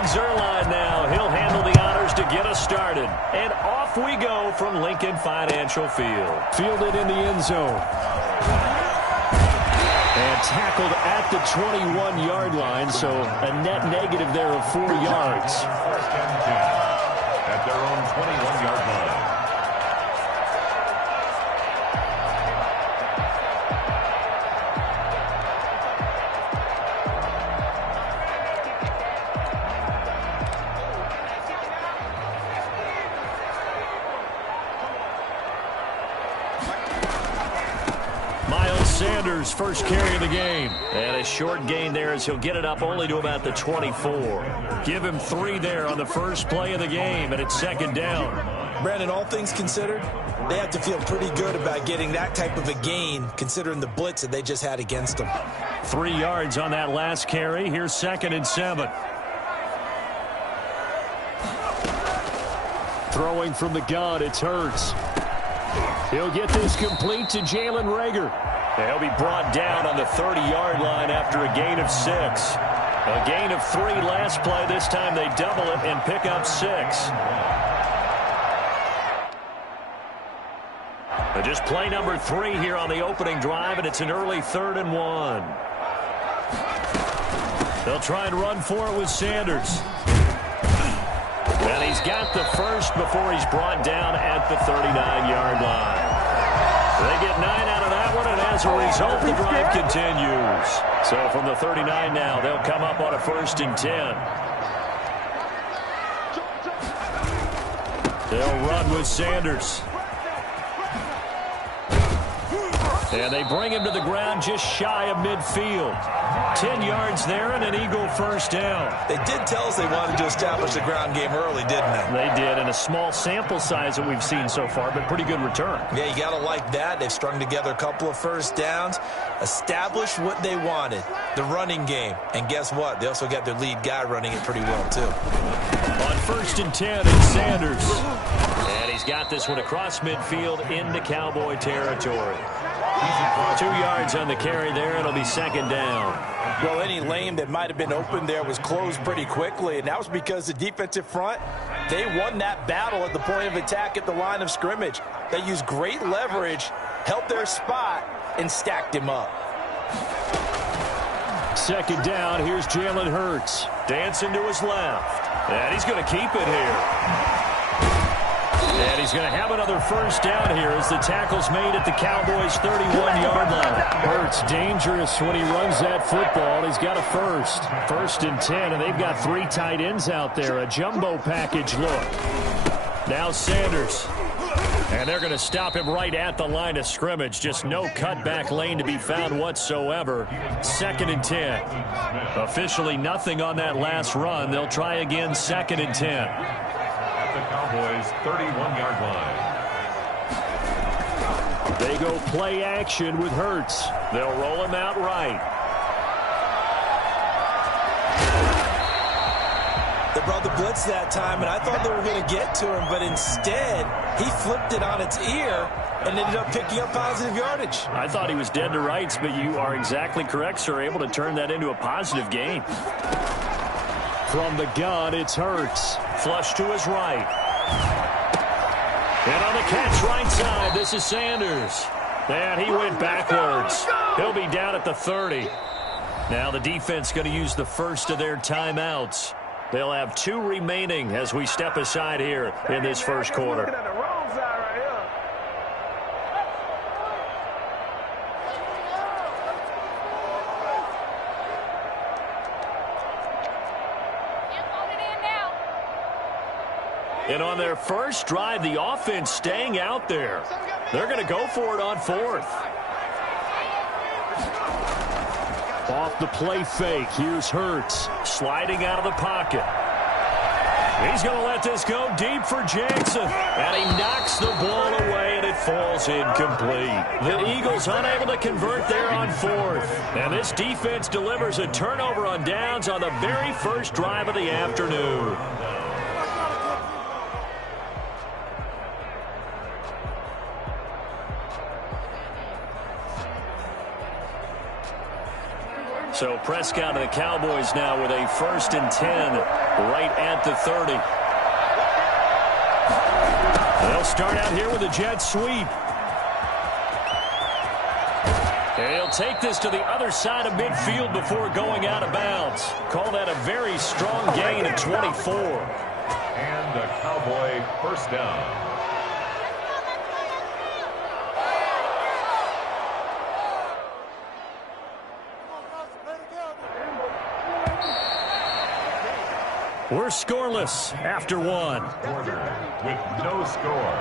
Greg Zuerlein now. He'll handle the honors to get us started. And off we go from Lincoln Financial Field. Fielded in the end zone. And tackled at the 21-yard line, so a net negative there of 4 yards. At their own 21-yard line. Sanders first carry of the game. And a short gain there as he'll get it up only to about the 24. Give him 3 there on the first play of the game, and it's second down. Brandon, all things considered, they have to feel pretty good about getting that type of a gain considering the blitz that they just had against them. 3 yards on that last carry. Here's 2nd and 7. Throwing from the gun, it's Hurts. He'll get this complete to Jalen Reagor. He'll be brought down on the 30-yard line after a gain of 6. A gain of 3 last play. This time they double it and pick up 6. Just play number 3 here on the opening drive, and it's an early 3rd and 1. They'll try and run for it with Sanders. And he's got the first before he's brought down at the 39-yard line. They get 9 out of that one, and as a result, the drive continues. So from the 39 now, they'll come up on a 1st and 10. They'll run with Sanders. And they bring him to the ground just shy of midfield. 10 yards there and an Eagle first down. They did tell us they wanted to establish the ground game early, didn't they? They did, and a small sample size that we've seen so far, but pretty good return. Yeah, you got to like that. They've strung together a couple of first downs, established what they wanted, the running game. And guess what? They also got their lead guy running it pretty well, too. On 1st and 10, it's Sanders. And he's got this one across midfield into Cowboy territory. 2 yards on the carry there. It'll be 2nd down. Well, any lane that might have been open there was closed pretty quickly, and that was because the defensive front, they won that battle at the point of attack at the line of scrimmage. They used great leverage, held their spot, and stacked him up. 2nd down, here's Jalen Hurts. Dancing to his left. And he's going to keep it here. And he's going to have another first down here as the tackle's made at the Cowboys' 31-yard line. Hurts dangerous when he runs that football. He's got a first. 1st and 10, and they've got 3 tight ends out there. A jumbo package look. Now Sanders. And they're going to stop him right at the line of scrimmage. Just no cutback lane to be found whatsoever. 2nd and 10. Officially nothing on that last run. They'll try again 2nd and 10. The Cowboys' 31-yard line. They go play action with Hurts. They'll roll him out right. They brought the blitz that time, and I thought they were going to get to him, but instead, he flipped it on its ear and ended up picking up positive yardage. I thought he was dead to rights, but you are exactly correct, sir. Able to turn that into a positive gain. From the gun, it's Hurts. Flush to his right. And on the catch right side, this is Sanders. And he went backwards. He'll be down at the 30. Now the defense going to use the first of their timeouts. They'll have 2 remaining as we step aside here in this first quarter. And on their first drive, the offense staying out there. They're going to go for it on 4th. Off the play fake, here's Hurts. Sliding out of the pocket. He's going to let this go deep for Jackson. And he knocks the ball away, and it falls incomplete. The Eagles unable to convert there on 4th. And this defense delivers a turnover on downs on the very first drive of the afternoon. So Prescott and the Cowboys now with a 1st and 10 right at the 30. They'll start out here with a jet sweep. And he'll take this to the other side of midfield before going out of bounds. Call that a very strong gain of 24. And a Cowboy first down. We're scoreless after one. Quarter with no score.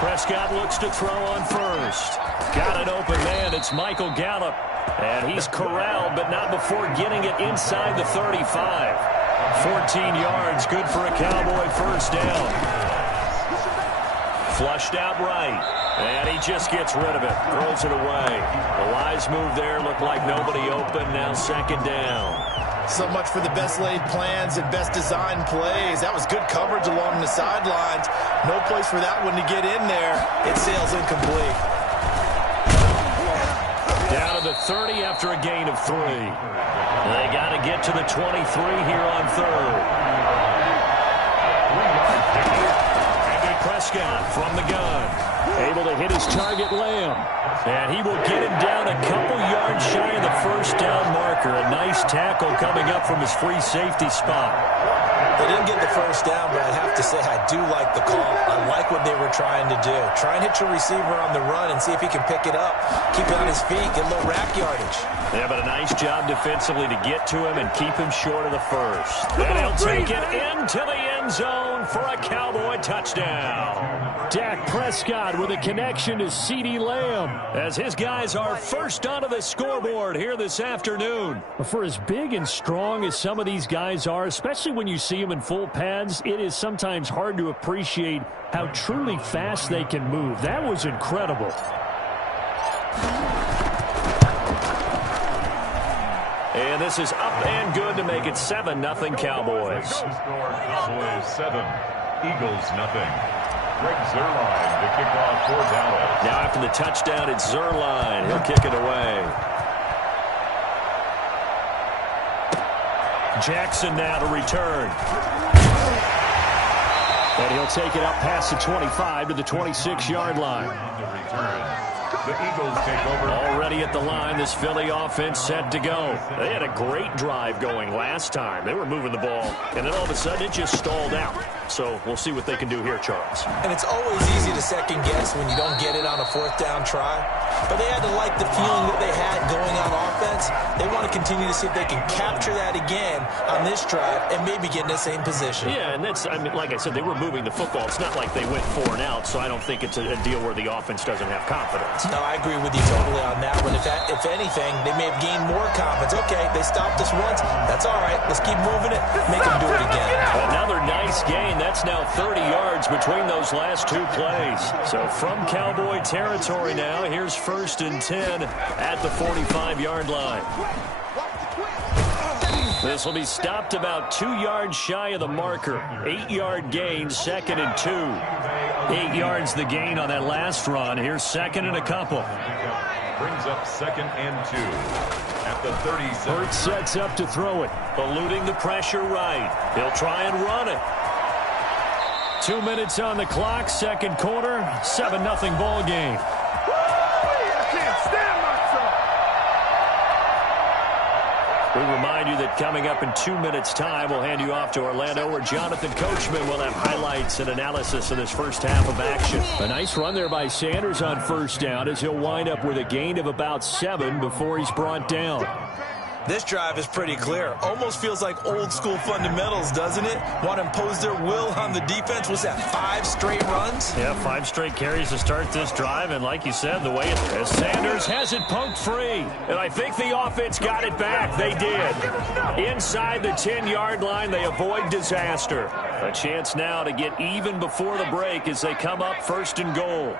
Prescott looks to throw on first. Got an open man. It's Michael Gallup. And he's corralled, but not before getting it inside the 35. 14 yards, good for a Cowboy first down. Flushed out right. And he just gets rid of it. Throws it away. The wise move there. Looked like nobody open. Now 2nd down. So much for the best laid plans and best designed plays. That was good coverage along the sidelines. No place for that one to get in there. It sails incomplete. Down to the 30 after a gain of 3. They got to get to the 23 here on 3rd. Prescott from the gun. Able to hit his target, Lamb. And he will get him down a couple yards shy of the first down marker. A nice tackle coming up from his free safety spot. They didn't get the first down, but I have to say I do like the call. I like what they were trying to do. Try and hit your receiver on the run and see if he can pick it up. Keep it on his feet, get a little rack yardage. Yeah, but a nice job defensively to get to him and keep him short of the first. And he'll take it into the end zone for a Cowboy touchdown. Dak Prescott with a connection to CeeDee Lamb as his guys are first onto the scoreboard here this afternoon. For as big and strong as some of these guys are, especially when you see them in full pads, it is sometimes hard to appreciate how truly fast they can move. That was incredible. And this is up and good to make it 7-0 Cowboys. Score Cowboys 7, Eagles nothing. Greg Zuerlein to kick off for Dallas. Now after the touchdown, it's Zuerlein. He'll kick it away. Jackson now to return. And he'll take it up past the 25 to the 26-yard line. The Eagles take over. Already at the line, this Philly offense set to go. They had a great drive going last time. They were moving the ball, and then all of a sudden it just stalled out. So we'll see what they can do here, Charles. And it's always easy to second guess when you don't get it on a 4th down try. But they had to like the feeling that they had going on offense. They want to continue to see if they can capture that again on this drive and maybe get in the same position. Yeah, and that's, I mean, like I said, they were moving the football. It's not like they went 4 and out, so I don't think it's a deal where the offense doesn't have confidence. No, I agree with you totally on that one. If anything, they may have gained more confidence. Okay, they stopped us once. That's all right. Let's keep moving it. Make them do it again. Another nice gain. That's now 30 yards between those last 2 plays. So from Cowboy territory now, here's 1st and 10 at the 45-yard line. This will be stopped about 2 yards shy of the marker. 8-yard gain, 2nd and 2. 8 yards the gain on that last run. Here's 2nd and a couple. Brings up 2nd and 2 at the 37. Hurts sets up to throw it. Eluding the pressure right. He'll try and run it. 2 minutes on the clock, 2nd quarter, 7-0 ball game. We remind you that coming up in 2 minutes' time, we'll hand you off to Orlando, where Jonathan Coachman will have highlights and analysis of this first half of action. A nice run there by Sanders on first down as he'll wind up with a gain of about 7 before he's brought down. This drive is pretty clear. Almost feels like old school fundamentals, doesn't it? Want to impose their will on the defense. Was that 5 straight runs? Yeah, 5 straight carries to start this drive. And like you said, the way as Sanders has it poked free. And I think the offense got it back. They did. Inside the 10-yard line, they avoid disaster. A chance now to get even before the break as they come up 1st and goal.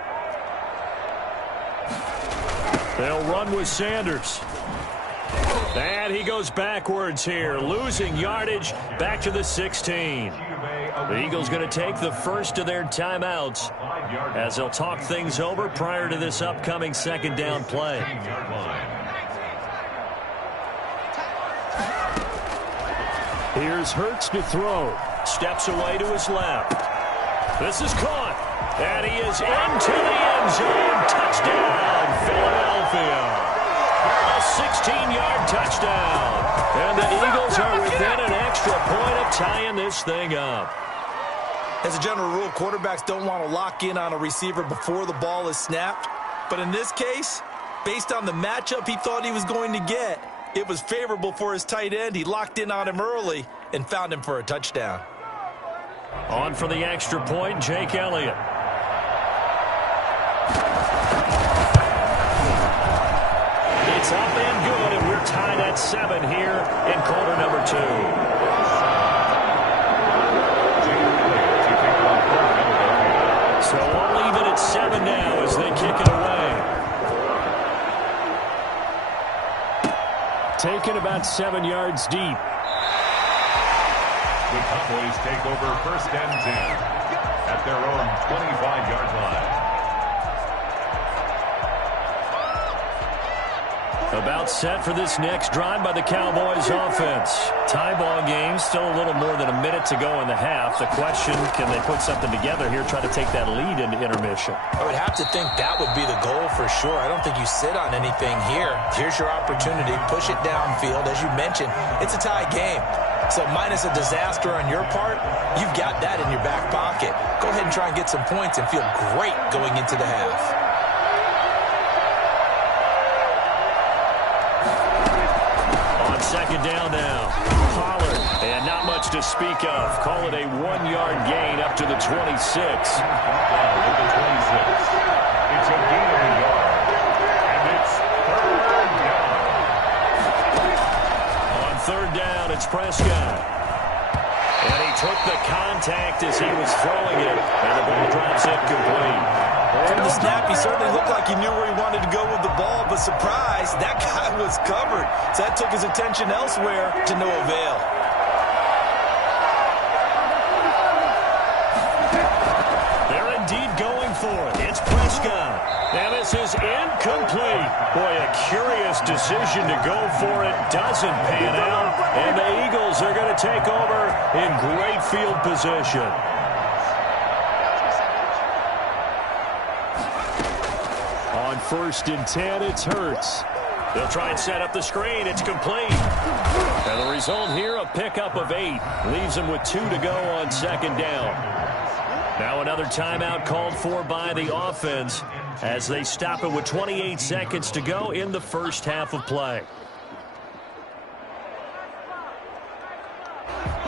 They'll run with Sanders. And he goes backwards here, losing yardage back to the 16. The Eagles going to take the first of their timeouts as they'll talk things over prior to this upcoming second down play. Here's Hurts to throw. Steps away to his left. This is caught. And he is into the end zone. Touchdown, Philadelphia. A 16-yard touchdown. And the Eagles are within an extra point of tying this thing up. As a general rule, quarterbacks don't want to lock in on a receiver before the ball is snapped. But in this case, based on the matchup he thought he was going to get, it was favorable for his tight end. He locked in on him early and found him for a touchdown. On for the extra point, Jake Elliott. It's up and good, and we're tied at 7 here in quarter number 2. So we'll leave it at 7 now as they kick it away. Taken about 7 yards deep. The Cowboys take over 1st and 10 at their own 25-yard line. About set for this next drive by the Cowboys offense. Tie ball game, still a little more than a minute to go in the half. The question, can they put something together here, try to take that lead into intermission? I would have to think that would be the goal for sure. I don't think you sit on anything here. Here's your opportunity. Push it downfield. As you mentioned, it's a tie game. So minus a disaster on your part, you've got that in your back pocket. Go ahead and try and get some points and feel great going into the half. Second down now. Pollard, and not much to speak of. Call it a 1-yard gain up to the 26. With the 26. It's a gain of a yard. And it's 3rd down. On 3rd down, it's Prescott. And he took the contact as he was throwing it. And the ball drops incomplete. From the snap, he certainly looked like he knew where he wanted to go with the ball, but surprise, that guy was covered. So that took his attention elsewhere to no avail. They're indeed going for it. It's Prescott. And this is incomplete. Boy, a curious decision to go for it. Doesn't pan out. And the Eagles are going to take over in great field position. On 1st and 10, it's Hurts. They'll try and set up the screen. It's complete. And the result here, a pickup of 8. Leaves them with 2 to go on 2nd down. Now another timeout called for by the offense as they stop it with 28 seconds to go in the first half of play.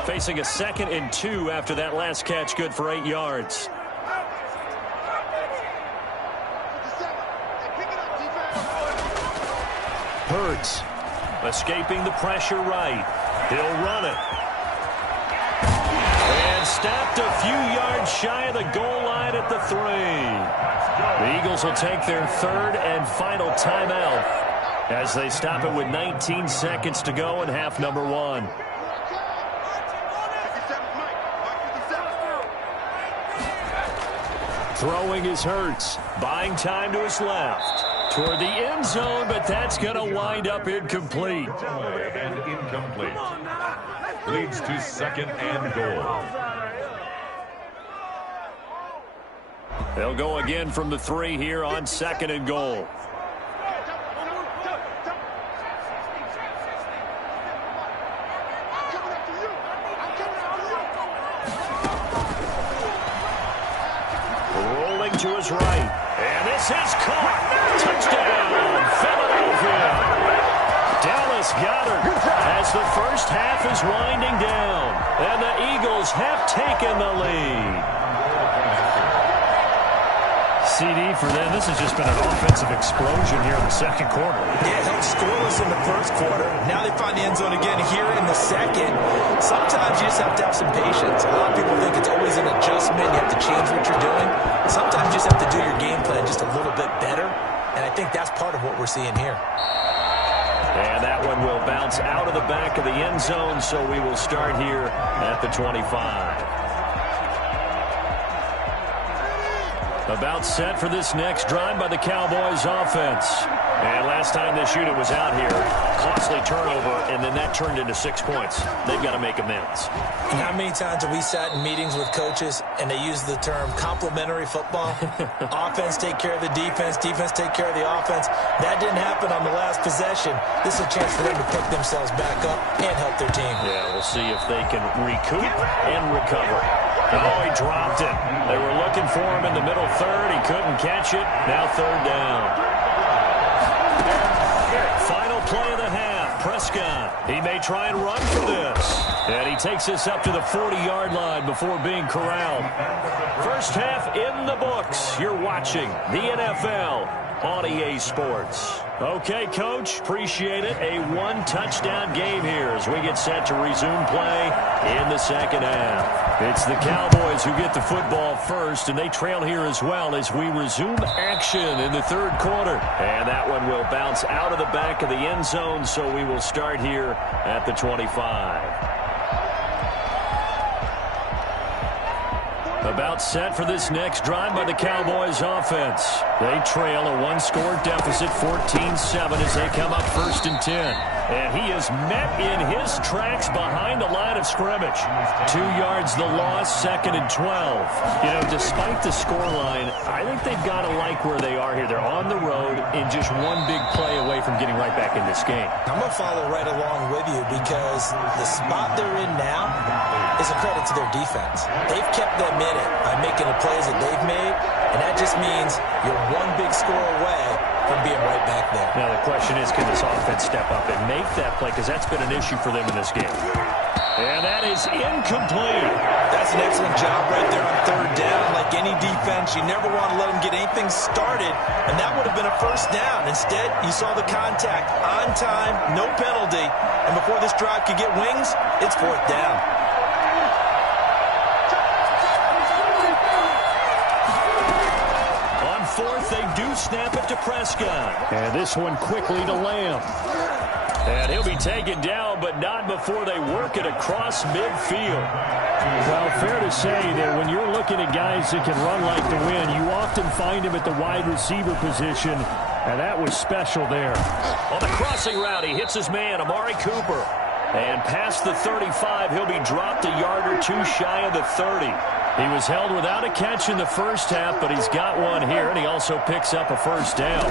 Facing a 2nd and 2 after that last catch, good for 8 yards. Hurts. Escaping the pressure right. He'll run it. And stopped a few yards shy of the goal line at the 3. The Eagles will take their 3rd and final timeout as they stop it with 19 seconds to go in half number 1. Throwing is Hurts. Buying time to his left. Toward the end zone, but that's going to wind up incomplete. And incomplete. Leads to 2nd and goal. They'll go again from the 3 here on 2nd and goal. Rolling to his right. And this is caught. Touchdown, Philadelphia. Dallas Goedert as the first half is winding down. And the Eagles have taken the lead. CD for them. This has just been an offensive explosion here in the 2nd quarter. Yeah, held scoreless in the 1st quarter. Now they find the end zone again here in the 2nd. Sometimes you just have to have some patience. A lot of people think it's always an adjustment. You have to change what you're doing. Sometimes you just have to do your game plan just a little bit better. And I think that's part of what we're seeing here. And that one will bounce out of the back of the end zone, so we will start here at the 25. About set for this next drive by the Cowboys offense. And last time this unit was out here, costly turnover, and then that turned into 6 points. They've got to make amends. And how many times have we sat in meetings with coaches and they use the term complementary football? Offense take care of the defense, defense take care of the offense. That didn't happen on the last possession. This is a chance for them to pick themselves back up and help their team. Yeah, we'll see if they can recoup and recover. Oh, he dropped it. They were looking for him in the middle third. He couldn't catch it. Now third down. Final play of the half. Prescott. He may try and run for this. And he takes this up to the 40-yard line before being corralled. First half in the books. You're watching the NFL on EA Sports. Okay, Coach, appreciate it. A one-touchdown game here as we get set to resume play in the second half. It's the Cowboys who get the football first, and they trail here as well as we resume action in the third quarter. And that one will bounce out of the back of the end zone, so we will start here at the 25. About set for this next drive by the Cowboys offense. They trail a one-score deficit, 14-7, as they come up 1st and 10. And he is met in his tracks behind the line of scrimmage. 2 yards the loss, 2nd and 12. You know, despite the scoreline, I think they've got to like where they are here. They're on the road and just one big play away from getting right back in this game. I'm going to follow right along with you because the spot they're in now is a credit to their defense. They've kept them in it by making the plays that they've made, and that just means you're one big score away from being right back there. Now the question is, can this offense step up and make that play, because that's been an issue for them in this game. And that is incomplete. That's an excellent job right there on third down. Like any defense, you never want to let them get anything started, and that would have been a first down. Instead, you saw the contact on time, no penalty, and before this drive could get wings, it's fourth down. Fourth, they do snap it to Prescott. And this one quickly to Lamb. And he'll be taken down, but not before they work it across midfield. Well, fair to say that when you're looking at guys that can run like the wind, you often find him at the wide receiver position, and that was special there. On the crossing route, he hits his man, Amari Cooper. And past the 35, he'll be dropped a yard or two shy of the 30. He was held without a catch in the first half, but he's got one here, and he also picks up a first down.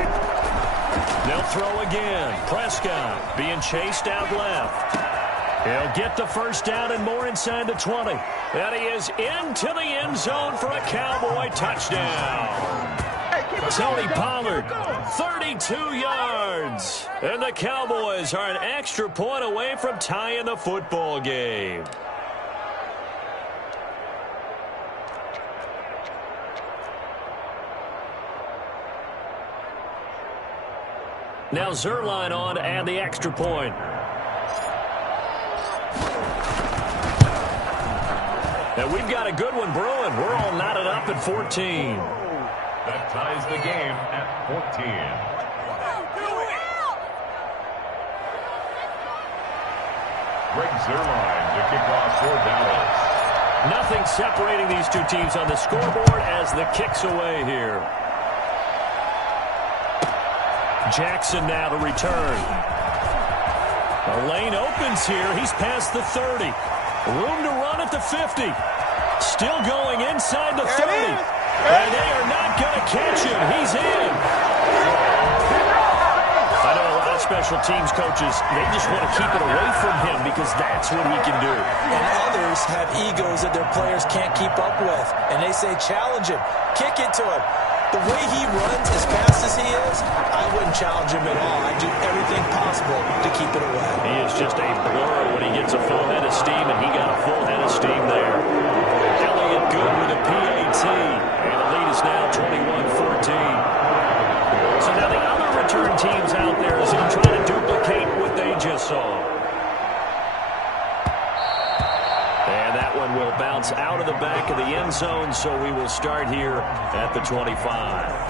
They'll throw again. Prescott being chased out left. He'll get the first down and more inside the 20. And he is into the end zone for a Cowboy touchdown. Tony Pollard, 32 yards. And the Cowboys are an extra point away from tying the football game. Now Zerline on to add the extra point. And we've got a good one brewing. We're all knotted up at 14. That ties the game at 14. Greg Zerline to kick off for Dallas. Nothing separating these two teams on the scoreboard as the kick's away here. Jackson now to return. The lane opens here. He's past the 30. Room to run at the 50. Still going inside the 30. And they are not going to catch him. He's in. I know a lot of special teams coaches, they just want to keep it away from him because that's what he can do. And others have egos that their players can't keep up with. And they say, challenge him. Kick it to him. The way he runs as fast as he is, I wouldn't challenge him at all. I'd do everything possible to keep it away. He is just a blur when he gets a full head of steam, and he got a full head of steam there. Elliott good with a PAT, and the lead is now 21-14. So now the other return teams out there is going to try to duplicate what they just saw. And that one will bounce out out of the back of the end zone, so we will start here at the 25.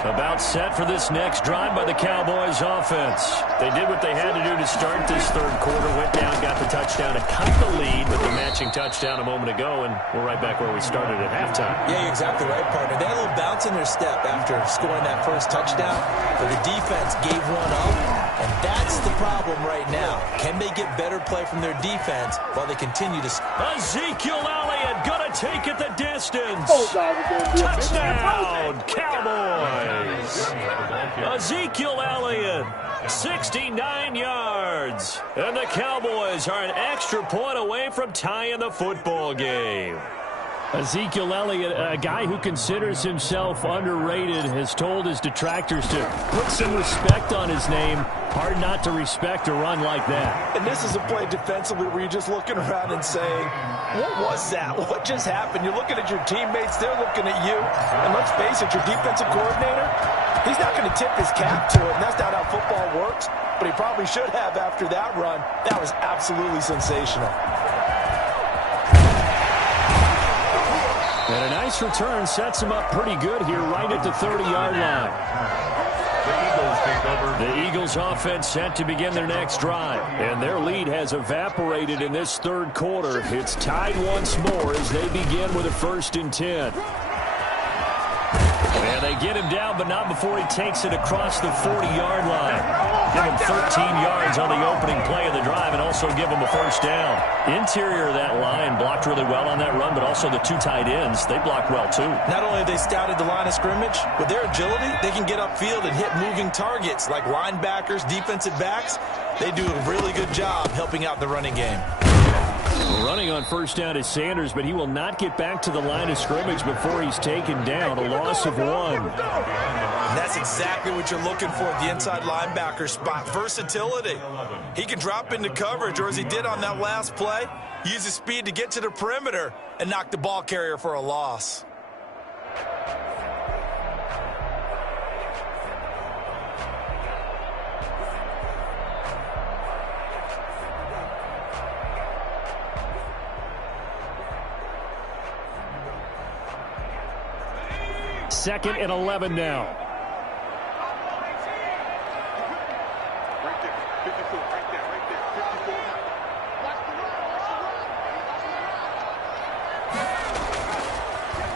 About set for this next drive by the Cowboys offense. They did what they had to do to start this third quarter, went down, got the touchdown to cut the lead with the matching touchdown a moment ago, and we're right back where we started at halftime. Yeah, you're exactly right, partner. They had a little bounce in their step after scoring that first touchdown, but the defense gave one up, and that's the problem right now. Can they get better play from their defense while they continue to... Ezekiel Elliott gonna take it the distance. Touchdown, Cowboys. Ezekiel Elliott, 69 yards. And the Cowboys are an extra point away from tying the football game. Ezekiel Elliott, a guy who considers himself underrated, has told his detractors to put some respect on his name. Hard not to respect a run like that. And this is a play defensively where you're just looking around and saying, what was that? What just happened? You're looking at your teammates. They're looking at you. And let's face it, your defensive coordinator, he's not going to tip his cap to it. And that's not how football works. But he probably should have after that run. That was absolutely sensational. And a nice return sets him up pretty good here right at the 30-yard line. The Eagles offense set to begin their next drive. And their lead has evaporated in this third quarter. It's tied once more as they begin with a 1st and 10. And they get him down, but not before he takes it across the 40-yard line. Give him 13 yards on the opening play of the drive and also give him a 1st down. Interior of that line blocked really well on that run, but also the 2 tight ends, they blocked well too. Not only have they scouted the line of scrimmage, with their agility, they can get upfield and hit moving targets like linebackers, defensive backs. They do a really good job helping out the running game. Running on 1st down is Sanders, but he will not get back to the line of scrimmage before he's taken down. A loss of 1. And that's exactly what you're looking for at the inside linebacker spot. Versatility. He can drop into coverage, or as he did on that last play, use his speed to get to the perimeter and knock the ball carrier for a loss. Second and 11 now.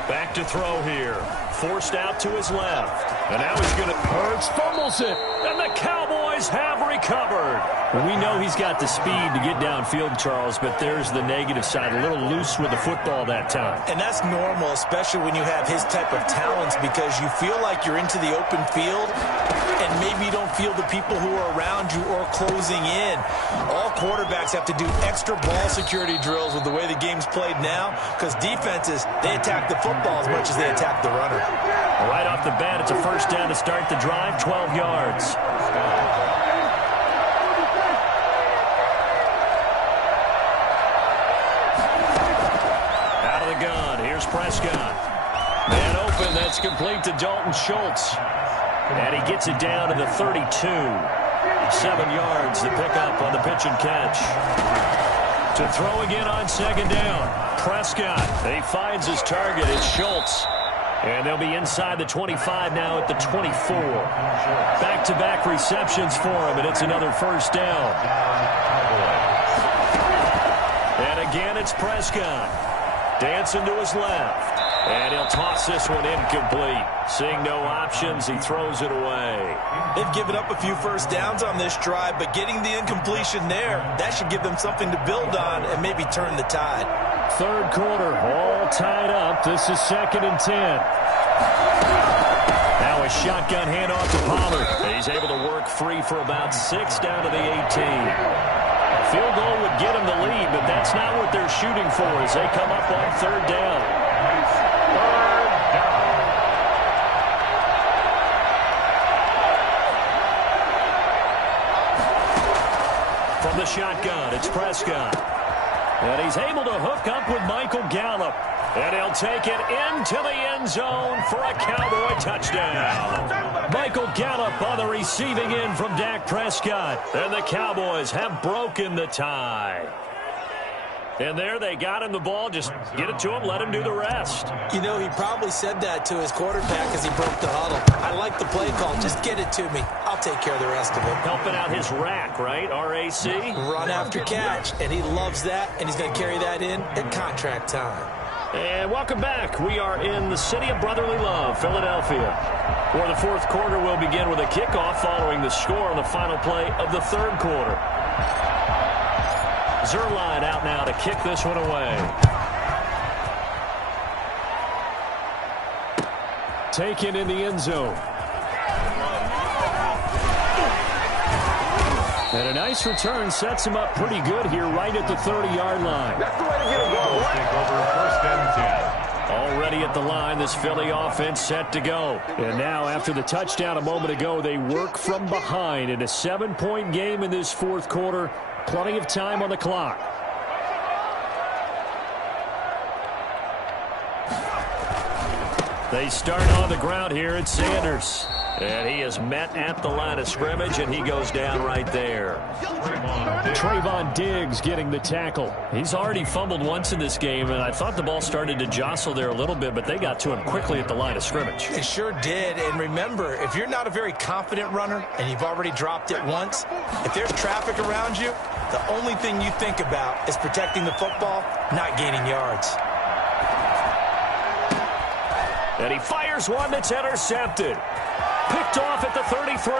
Back to throw here. Forced out to his left. And now he's going to... Hurts fumbles it. And the Cowboys have recovered. Well, we know he's got the speed to get downfield, Charles, but there's the negative side. A little loose with the football that time. And that's normal, especially when you have his type of talents, because you feel like you're into the open field and maybe you don't feel the people who are around you or closing in. All quarterbacks have to do extra ball security drills with the way the game's played now, because defenses, they attack the football as much as they attack the runner. Right off the bat, it's a 1st down to start the drive, 12 yards. Out of the gun, here's Prescott. Man open, that's complete to Dalton Schultz. And he gets it down to the 32. 7 yards, the pickup on the pitch and catch. To throw again on 2nd down. Prescott, he finds his target. It's Schultz. And they'll be inside the 25 now at the 24. Back-to-back receptions for him, and it's another 1st down. And again, it's Prescott. Dancing to his left. And he'll toss this one incomplete. Seeing no options, he throws it away. They've given up a few 1st downs on this drive, but getting the incompletion there, that should give them something to build on and maybe turn the tide. Third quarter, all tied up. This is 2nd and 10. Now a shotgun handoff to Pollard. He's able to work free for about 6 down to the 18. A field goal would get him the lead, but that's not what they're shooting for as they come up on 3rd down. From the shotgun, it's Prescott. And he's able to hook up with Michael Gallup. And he'll take it into the end zone for a Cowboy touchdown. Michael Gallup on the receiving end from Dak Prescott. And the Cowboys have broken the tie. And there they got him the ball. Just get it to him, let him do the rest. You know, he probably said that to his quarterback as he broke the huddle. I like the play call. Just get it to me. I'll take care of the rest of it. Helping out his rack, right? RAC? Run after catch, and he loves that, and he's going to carry that in at contract time. And welcome back. We are in the city of brotherly love, Philadelphia, where the fourth quarter will begin with a kickoff following the score on the final play of the third quarter. Zerline out now to kick this one away. Taken in the end zone. And a nice return sets him up pretty good here right at the 30-yard line. That's the way to get it going. Take over first and 10. Already at the line, this Philly offense set to go. And now, after the touchdown a moment ago, they work from behind in a 7-point game in this fourth quarter. Plenty of time on the clock. They start on the ground here at Sanders. And he is met at the line of scrimmage, and he goes down right there. Trayvon Diggs getting the tackle. He's already fumbled once in this game, and I thought the ball started to jostle there a little bit, but they got to him quickly at the line of scrimmage. They sure did, and remember, if you're not a very confident runner and you've already dropped it once, if there's traffic around you, the only thing you think about is protecting the football, not gaining yards. And he fires one that's intercepted. Picked off at the 33.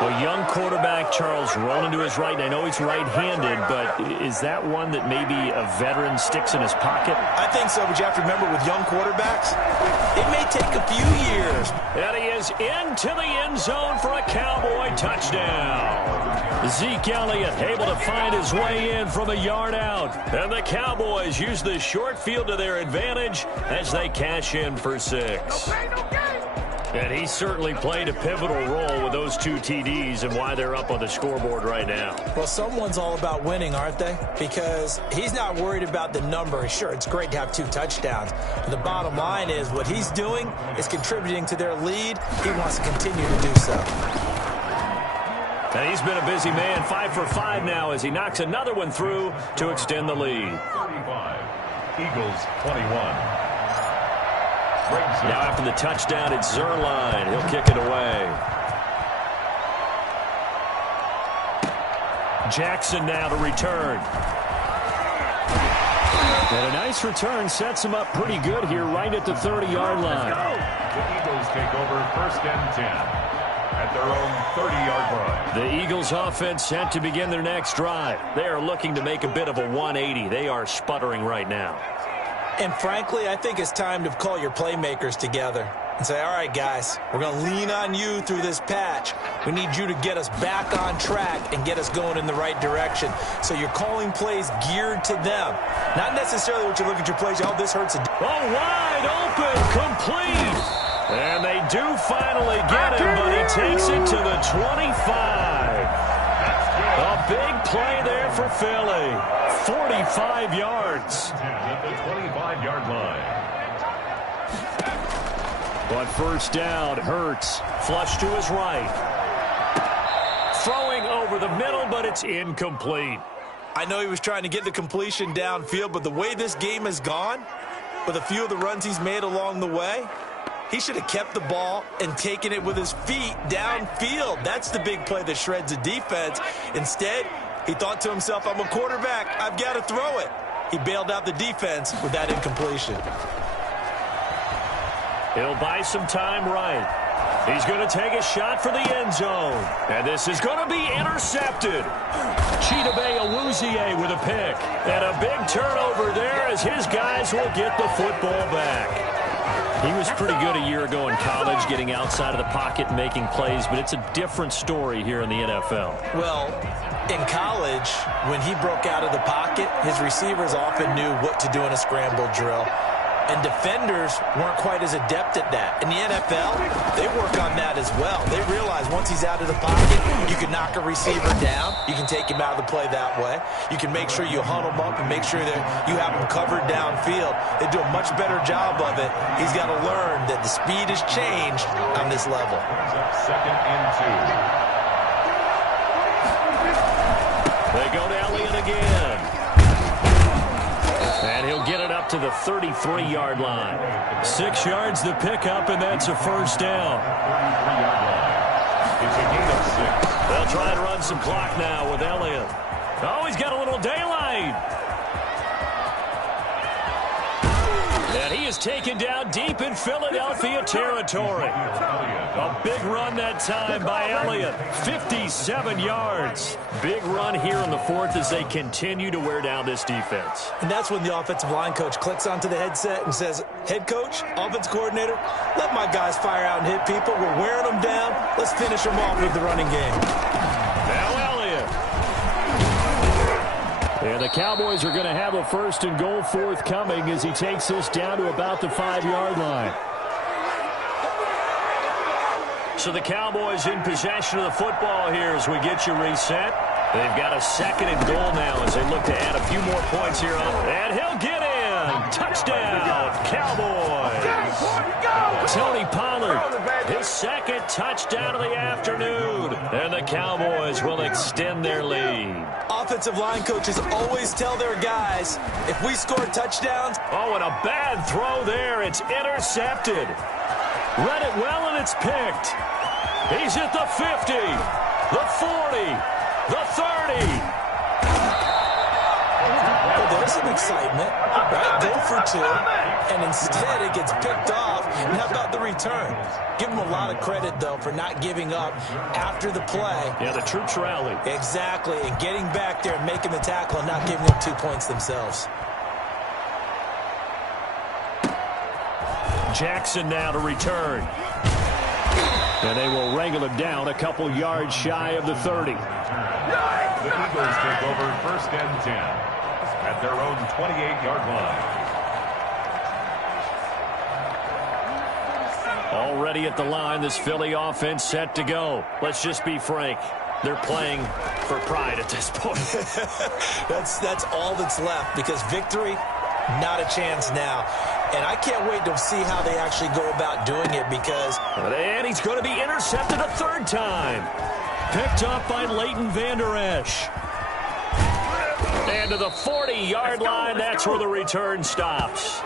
A young quarterback, Charles, rolling to his right. And I know he's right-handed, but is that one that maybe a veteran sticks in his pocket? I think so, but you have to remember with young quarterbacks, it may take a few years. And he is into the end zone for a Cowboy touchdown. Zeke Elliott able to find his way in from a yard out. And the Cowboys use the short field to their advantage as they cash in for 6. And he certainly played a pivotal role with those 2 TDs and why they're up on the scoreboard right now. Well, someone's all about winning, aren't they? Because he's not worried about the number. Sure, it's great to have 2 touchdowns. But the bottom line is what he's doing is contributing to their lead. He wants to continue to do so. And he's been a busy man, 5 for 5 now as he knocks another one through to extend the lead. 35. Eagles 21. Now after the touchdown, it's Zerline. He'll kick it away. Jackson now to return. And a nice return sets him up pretty good here right at the 30-yard line. The Eagles take over first and 10 at their own 30-yard line. The Eagles offense set to begin their next drive. They are looking to make a bit of a 180. They are sputtering right now. And frankly, I think it's time to call your playmakers together and say, all right, guys, we're going to lean on you through this patch. We need you to get us back on track and get us going in the right direction. So you're calling plays geared to them. Not necessarily what you look at your plays. Oh, this hurts. Wide open, complete. And they do finally get him, but he takes it to the 25. A big play there for Philly. 45 yards. At the 25-yard line. But first down, Hurts. Flush to his right. Throwing over the middle, but it's incomplete. I know he was trying to get the completion downfield, but the way this game has gone, with a few of the runs he's made along the way, he should have kept the ball and taken it with his feet downfield. That's the big play that shreds the defense. Instead, he thought to himself, I'm a quarterback. I've got to throw it. He bailed out the defense with that incompletion. He'll buy some time right. He's going to take a shot for the end zone. And this is going to be intercepted. Chidobe Awuzie with a pick. And a big turnover there as his guys will get the football back. He was pretty good a year ago in college, getting outside of the pocket and making plays, but it's a different story here in the NFL. Well, in college, when he broke out of the pocket, his receivers often knew what to do in a scramble drill. And defenders weren't quite as adept at that. In the NFL, they work on that as well. They realize once he's out of the pocket, you can knock a receiver down. You can take him out of the play that way. You can make sure you hunt him up and make sure that you have him covered downfield. They do a much better job of it. He's got to learn that the speed has changed on this level. Second and 2. They go to Elliott again. And he'll get it up to the 33-yard line. 6 yards to pick up, and that's a first down. 33-yard line. It's a gain of 6. They'll try to run some clock now with Elliott. Oh, he's got a little daylight. And he is taken down deep in Philadelphia territory. A big run that time by Elliott. 57 yards. Big run here in the fourth as they continue to wear down this defense. And that's when the offensive line coach clicks onto the headset and says, head coach, offense coordinator, let my guys fire out and hit people. We're wearing them down. Let's finish them off with the running game. Now Elliott. And the Cowboys are going to have a first and goal forthcoming as he takes this down to about the 5-yard line. So the Cowboys in possession of the football here as we get you reset. They've got a second and goal now as they look to add a few more points here on. And he'll get in. Touchdown, Cowboys. Tony Pollard, his second touchdown of the afternoon. And the Cowboys will extend their lead. Offensive line coaches always tell their guys, if we score touchdowns. Oh, and a bad throw there. It's intercepted. Read it well, and it's picked. He's at the 50, the 40, the 30. Well, there's some excitement, right? Go for 2, and instead it gets picked off. And how about the return? Give them a lot of credit, though, for not giving up after the play. Yeah, the troops rallied. Exactly, and getting back there and making the tackle and not giving up 2 points themselves. Jackson now to return. And they will wrangle him down a couple yards shy of the 30. The Eagles take over first and 10 at their own 28-yard line. Already at the line, this Philly offense set to go. Let's just be frank. They're playing for pride at this point. That's all that's left because victory, not a chance now. And I can't wait to see how they actually go about doing it because... And he's going to be intercepted a third time. Picked up by Leighton Vander Esch. And to the 40-yard line, that's where the return stops.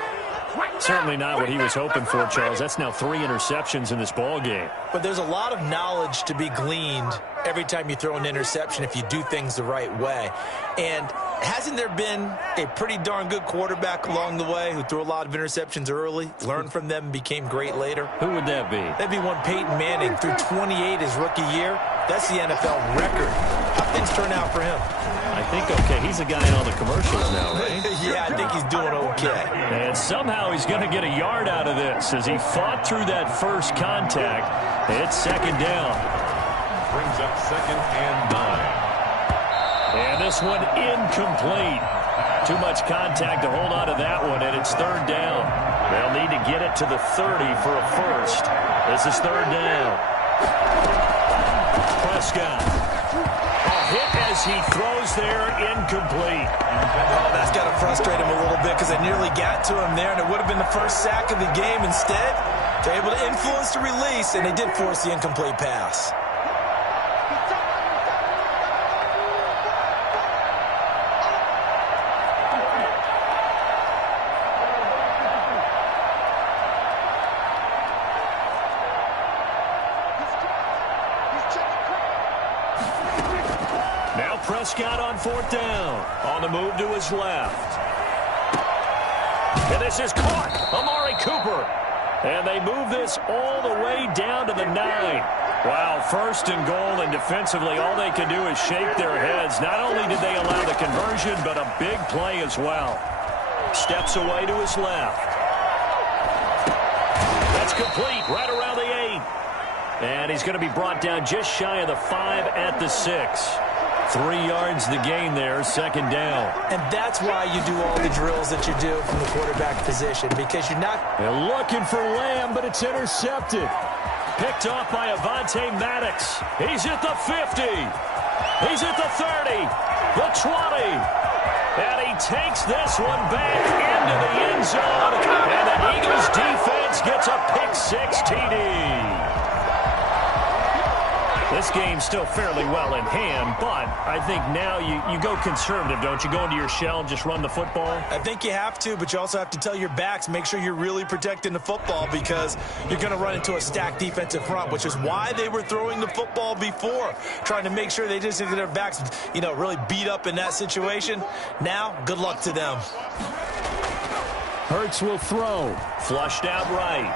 Certainly not what he was hoping for, Charles. That's now 3 interceptions in this ball game. But there's a lot of knowledge to be gleaned every time you throw an interception if you do things the right way. And hasn't there been a pretty darn good quarterback along the way who threw a lot of interceptions early, learned from them, and became great later? Who would that be? That'd be one Peyton Manning, threw 28 his rookie year. That's the NFL record. How things turn out for him? I think okay. He's a guy in all the commercials now, right? Yeah, I think he's doing okay. And somehow he's going to get a yard out of this as he fought through that first contact. It's second down. Brings up second and 9. And this one incomplete. Too much contact to hold on to that one, and it's third down. They'll need to get it to the 30 for a first. This is third down. Prescott. A hit as he throws there, incomplete. Oh, that's got to frustrate him a little bit because they nearly got to him there, and it would have been the first sack of the game. Instead, they're able to influence the release, and they did force the incomplete pass. Prescott on fourth down. On the move to his left. And this is caught. Amari Cooper. And they move this all the way down to the 9. Wow, first and goal, and defensively all they can do is shake their heads. Not only did they allow the conversion, but a big play as well. Steps away to his left. That's complete right around the 8. And he's going to be brought down just shy of the 5 at the 6. 3 yards the gain there, second down. And that's why you do all the drills that you do from the quarterback position, because you're not... They're looking for Lamb, but it's intercepted. Picked off by Avonte Maddox. He's at the 50. He's at the 30. The 20. And he takes this one back into the end zone. And the Eagles defense gets a pick-6 TD. This game's still fairly well in hand, but I think now you go conservative, don't you? Go into your shell and just run the football? I think you have to, but you also have to tell your backs, make sure you're really protecting the football because you're going to run into a stacked defensive front, which is why they were throwing the football before, trying to make sure they just get their backs, really beat up in that situation. Now, good luck to them. Hurts will throw. Flushed out right.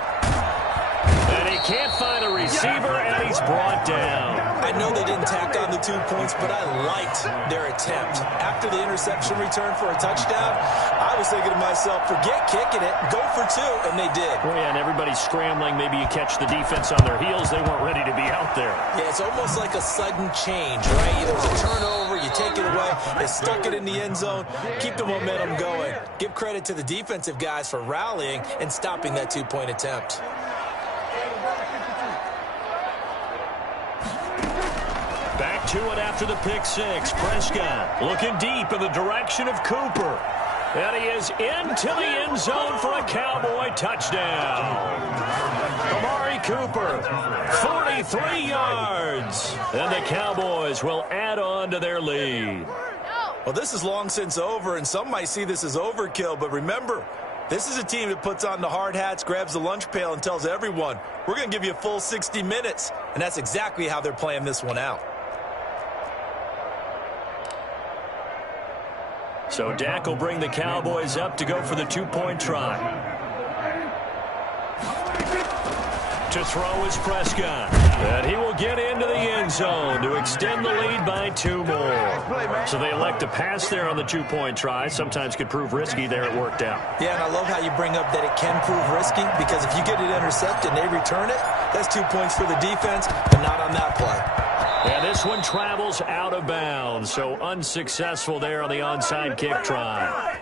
And he can't find a receiver, and he's brought down. I know they didn't tack on the 2 points, but I liked their attempt. After the interception return for a touchdown, I was thinking to myself, forget kicking it, go for 2, and they did. Oh, yeah, and everybody's scrambling. Maybe you catch the defense on their heels. They weren't ready to be out there. Yeah, it's almost like a sudden change, right? There's a turnover, you take it away, they stuck it in the end zone, keep the momentum going. Give credit to the defensive guys for rallying and stopping that 2-point attempt. Back to it after the pick six. Prescott looking deep in the direction of Cooper. And he is into the end zone for a Cowboy touchdown. Amari Cooper, 43 yards. And the Cowboys will add on to their lead. Well, this is long since over, and some might see this as overkill, but remember, this is a team that puts on the hard hats, grabs the lunch pail, and tells everyone, we're going to give you a full 60 minutes. And that's exactly how they're playing this one out. So Dak will bring the Cowboys up to go for the 2-point try. To throw is Prescott. And he will get into the end zone to extend the lead by 2 more. So they elect to pass there on the 2-point try. Sometimes could prove risky there. It worked out. Yeah, and I love how you bring up that it can prove risky because if you get it intercepted and they return it, that's 2 points for the defense, but not on that play. And this one travels out of bounds, so unsuccessful there on the onside kick try.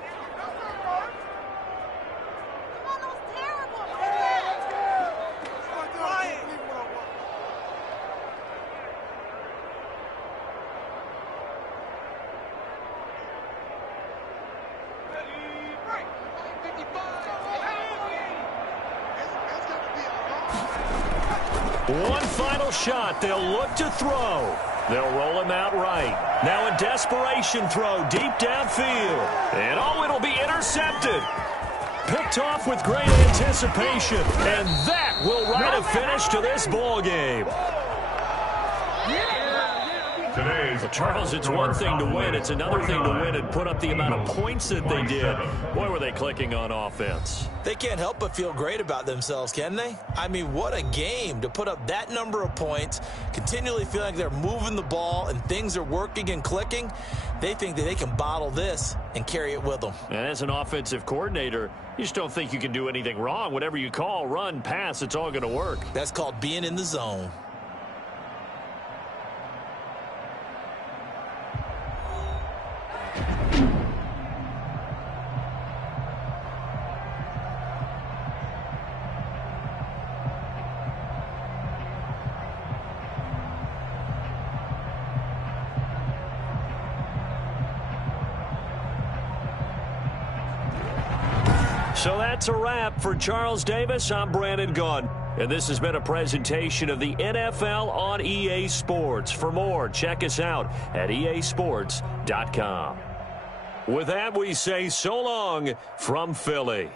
One final shot. They'll look to throw. They'll roll him out right. Now a desperation throw deep downfield. And it'll be intercepted. Picked off with great anticipation. And that will write a finish to this ball game. Well, Charles, it's one thing to win. It's another thing to win and put up the amount of points that they did. Boy, were they clicking on offense. They can't help but feel great about themselves, can they? I mean, what a game to put up that number of points, continually feeling like they're moving the ball and things are working and clicking. They think that they can bottle this and carry it with them. And as an offensive coordinator, you just don't think you can do anything wrong. Whatever you call, run, pass, it's all going to work. That's called being in the zone. So that's a wrap for Charles Davis. I'm Brandon Gunn. And this has been a presentation of the NFL on EA Sports. For more, check us out at easports.com. With that, we say so long from Philly.